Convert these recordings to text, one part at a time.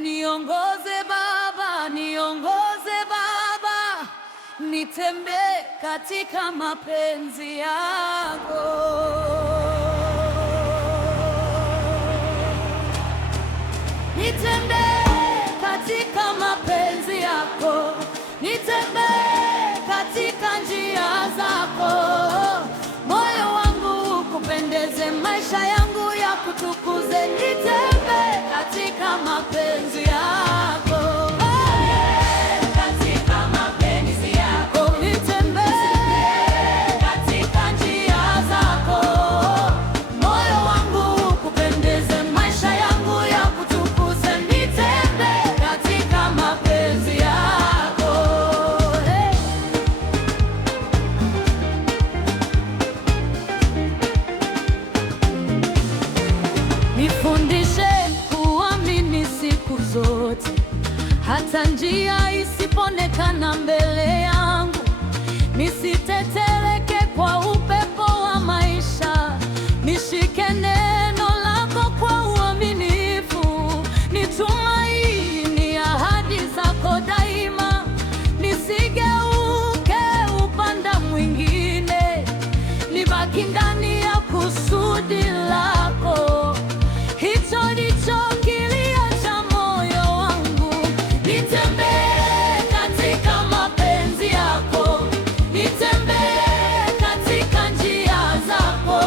Niongoze Baba, niongoze Baba, nitembee katika mapenzi yako. Nitembee katika mapenzi yako, nitembee katika njia zako. Moyo wangu ukupendeze, maisha yangu yakutukuze. Nitembee katika mapenzi yako. Nifundishe kuamini siku zote, hata njia isipoonekana mbele yangu. Nisiteteleke kwa upepo wa maisha, nishike neno lako kwa uaminifu. Nitumaini ahadi zako daima, nisigeuke upande mwingine, nibaki ndani ya kusudi lako. Hicho ndicho kilio cha moyo wangu. Nitembee katika mapenzi yako, nitembee katika njia zako.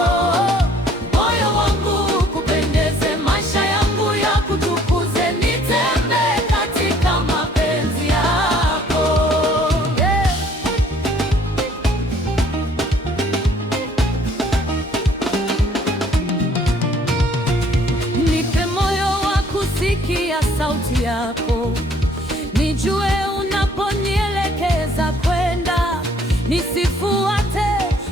Moyo wangu ukupendeze, maisha yangu yakutukuze. Nitembee katika mapenzi yako, yeah. Nipe moyo wa kusikia sauti yako, nijue unaponielekeza kwenda. Nisifuate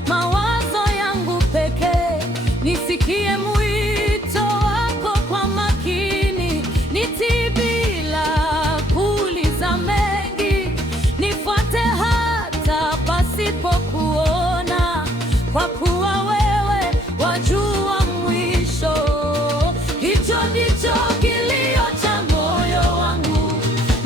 mawazo yangu pekee, nisikie mwito wako kwa makini. Nitii bila kuuliza mengi, nifuate hata pasipokuona, kwa kuwa wewe wajua mwisho. Hicho ndicho kilio cha moyo wangu.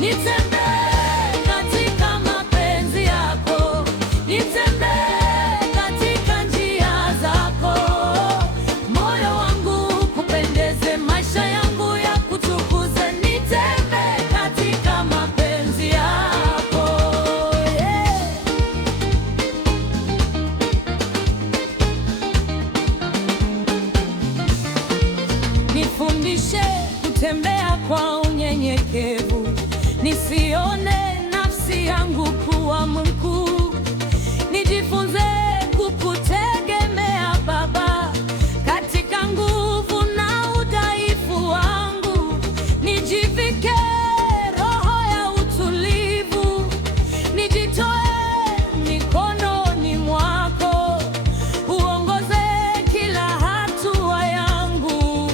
Nitembee katika mapenzi yako, nitembee katika njia zako. Moyo wangu ukupendeze, maisha yangu yakutukuze. Nitembee katika mapenzi yako, yeah. Nifundishe kutembea kwa unyenyekevu, nisione nafsi yangu kuwa mkuu. Nijifunze kukutegemea Baba, katika nguvu na udhaifu wangu. Nijivike roho ya utulivu, nijitoe mikononi mwako. Uongoze kila hatua yangu.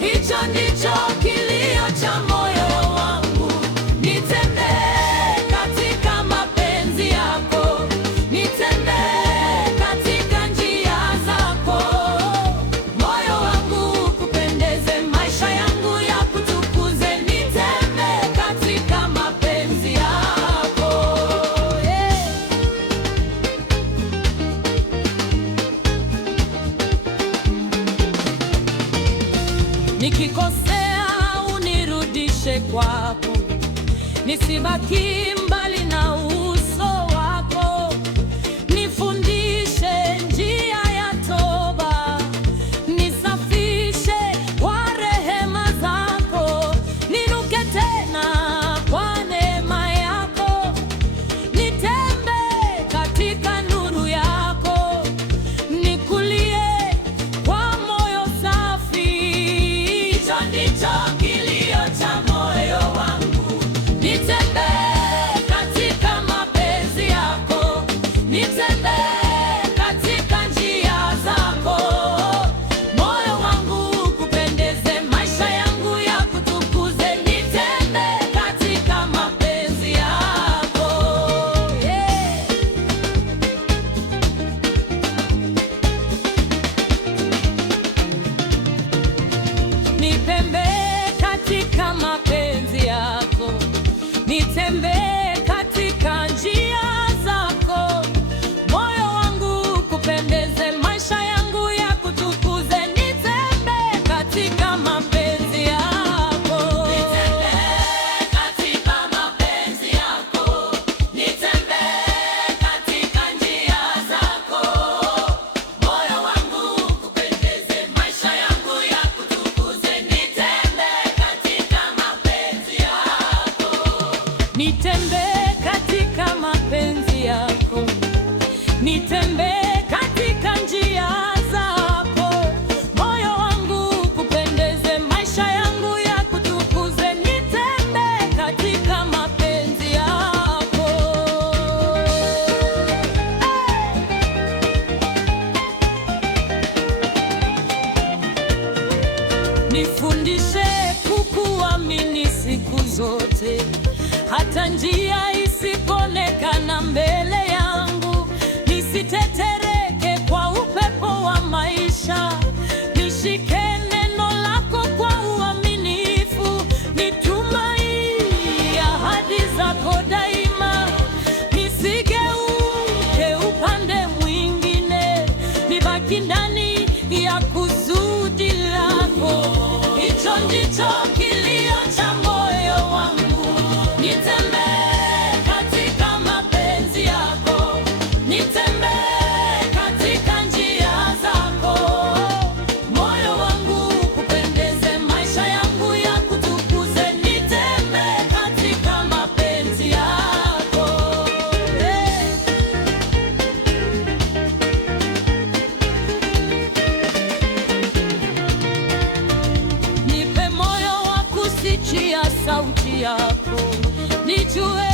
Hicho ndicho kilio cha moyo wangu. Nitembee katika mapenzi yako, nitembee katika njia zako. Moyo wangu ukupendeze, maisha yangu yakutukuze. Nitembee katika mapenzi yako, yeah. Nikikosea unirudishe kwako, nisibaki mbali na uso wako. Nifundishe njia ya toba, nisafishe kwa rehema zako. Niruke tena kwa neema yako, nitembee katika nuru yako. Nikulie kwa moyo safi. Hicho ndicho kilio cha moyo wangu. Nitembee nitembee katika mapenzi yako, nitembee katika njia zako, moyo wangu kupendeze, maisha yangu ya kutukuze, nitembee katika mapenzi yako. Nifundishe kukuamini siku zote, hata njia isipoonekana mbele yangu, nisitetereke kwa upepo wa maisha, nishike neno lako kwa uaminifu, nitumaini ahadi zako daima, nisigeuke upande mwingine, nibaki ndani ya kusudi lako. Hicho ndicho kilio cha moyo wangu, nitembee katika mapenzi yako, nitembee katika njia zako, moyo wangu kupendeze, maisha yangu ya kutukuze, nitembee katika mapenzi yako. Nipe moyo wa kusikia sauti yako, nijue